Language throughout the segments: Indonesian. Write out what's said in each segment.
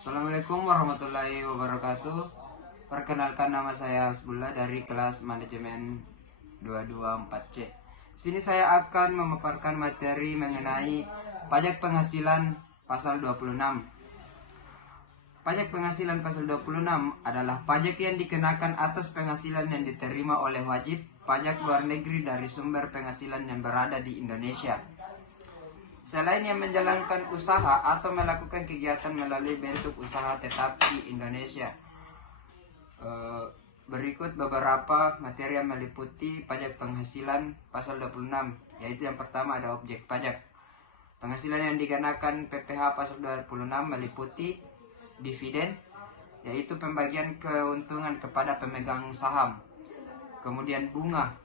Assalamualaikum warahmatullahi wabarakatuh. Perkenalkan, nama saya Hasbullah dari kelas manajemen 224C. Sini saya akan memaparkan materi mengenai pajak penghasilan pasal 26. Pajak penghasilan pasal 26 adalah pajak yang dikenakan atas penghasilan yang diterima oleh wajib pajak luar negeri dari sumber penghasilan yang berada di Indonesia, selain yang menjalankan usaha atau melakukan kegiatan melalui bentuk usaha tetap di Indonesia. Berikut beberapa materi yang meliputi pajak penghasilan pasal 26, yaitu yang pertama ada objek pajak. Penghasilan yang dikenakan PPh pasal 26 meliputi dividen, yaitu pembagian keuntungan kepada pemegang saham. Kemudian bunga,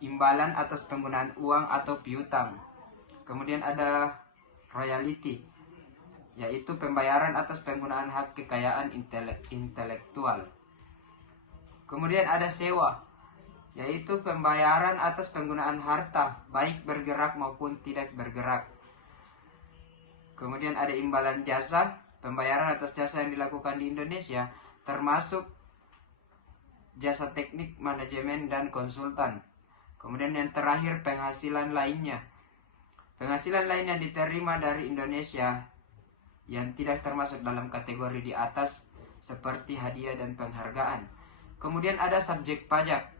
imbalan atas penggunaan uang atau piutang. Kemudian ada royalty, yaitu pembayaran atas penggunaan hak kekayaan intelektual. Kemudian ada sewa, yaitu pembayaran atas penggunaan harta, baik bergerak maupun tidak bergerak. Kemudian ada imbalan jasa, pembayaran atas jasa yang dilakukan di Indonesia, termasuk jasa teknik, manajemen, dan konsultan. Kemudian yang terakhir penghasilan lainnya. Penghasilan lain yang diterima dari Indonesia yang tidak termasuk dalam kategori di atas, seperti hadiah dan penghargaan. Kemudian ada subjek pajak.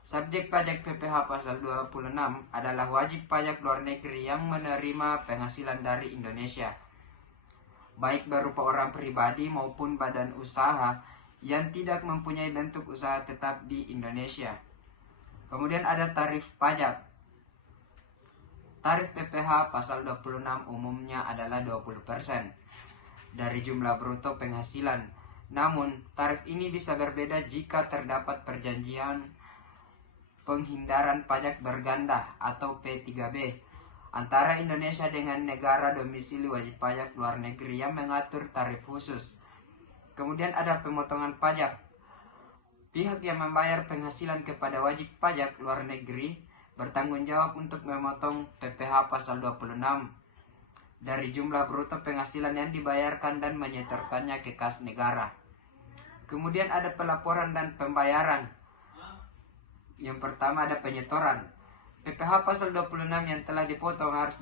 Subjek pajak PPh pasal 26 adalah wajib pajak luar negeri yang menerima penghasilan dari Indonesia, baik berupa orang pribadi maupun badan usaha yang tidak mempunyai bentuk usaha tetap di Indonesia. Kemudian ada tarif pajak. Tarif PPh pasal 26 umumnya adalah 20% dari jumlah bruto penghasilan. Namun, tarif ini bisa berbeda jika terdapat perjanjian penghindaran pajak berganda atau P3B antara Indonesia dengan negara domisili wajib pajak luar negeri yang mengatur tarif khusus. Kemudian ada pemotongan pajak. Pihak yang membayar penghasilan kepada wajib pajak luar negeri bertanggung jawab untuk memotong PPh pasal 26 dari jumlah bruto penghasilan yang dibayarkan dan menyetorkannya ke kas negara. Kemudian ada pelaporan dan pembayaran. Yang pertama ada penyetoran. PPh pasal 26 yang telah dipotong harus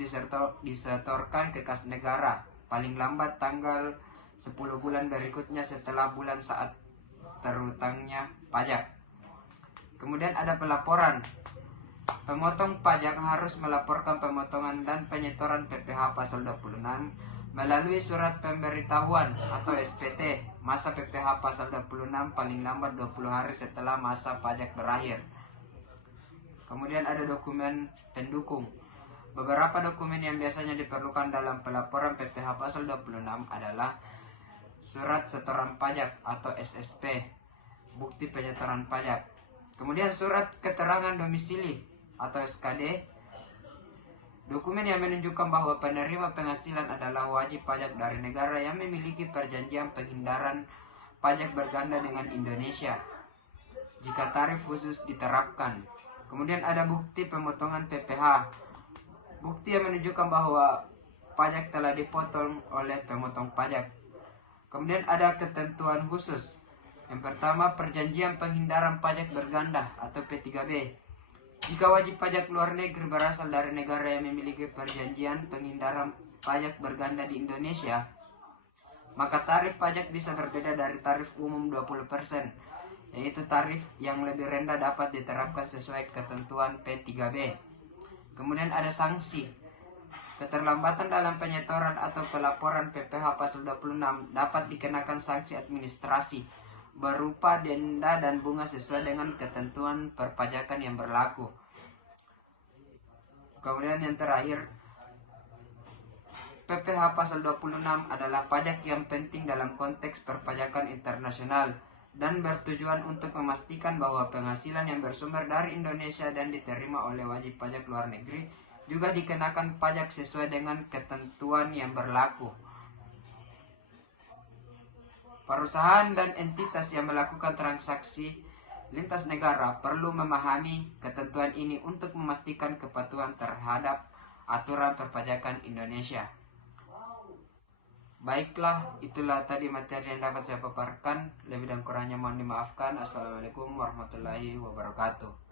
disetorkan ke kas negara paling lambat tanggal 10 bulan berikutnya setelah bulan saat terutangnya pajak. Kemudian ada pelaporan. Pemotong pajak harus melaporkan pemotongan dan penyetoran PPh pasal 26 melalui surat pemberitahuan atau SPT masa PPh pasal 26 paling lambat 20 hari setelah masa pajak berakhir. Kemudian ada dokumen pendukung. Beberapa dokumen yang biasanya diperlukan dalam pelaporan PPh pasal 26 adalah surat setoran pajak atau SSP, bukti penyetoran pajak. Kemudian surat keterangan domisili atau SKD, dokumen yang menunjukkan bahwa penerima penghasilan adalah wajib pajak dari negara yang memiliki perjanjian penghindaran pajak berganda dengan Indonesia jika tarif khusus diterapkan. Kemudian ada bukti pemotongan PPh, bukti yang menunjukkan bahwa pajak telah dipotong oleh pemotong pajak. Kemudian ada ketentuan khusus. Yang pertama, perjanjian penghindaran pajak berganda atau P3B. Jika wajib pajak luar negeri berasal dari negara yang memiliki perjanjian penghindaran pajak berganda di Indonesia, maka tarif pajak bisa berbeda dari tarif umum 20%, yaitu tarif yang lebih rendah dapat diterapkan sesuai ketentuan P3B. Kemudian ada sanksi. Keterlambatan dalam penyetoran atau pelaporan PPh pasal 26 dapat dikenakan sanksi administrasi berupa denda dan bunga sesuai dengan ketentuan perpajakan yang berlaku. Kemudian yang terakhir, PPh pasal 26 adalah pajak yang penting dalam konteks perpajakan internasional dan bertujuan untuk memastikan bahwa penghasilan yang bersumber dari Indonesia dan diterima oleh wajib pajak luar negeri juga dikenakan pajak sesuai dengan ketentuan yang berlaku. Perusahaan dan entitas yang melakukan transaksi lintas negara perlu memahami ketentuan ini untuk memastikan kepatuhan terhadap aturan perpajakan Indonesia. Baiklah, itulah tadi materi yang dapat saya paparkan. Lebih dan kurangnya mohon dimaafkan. Assalamualaikum warahmatullahi wabarakatuh.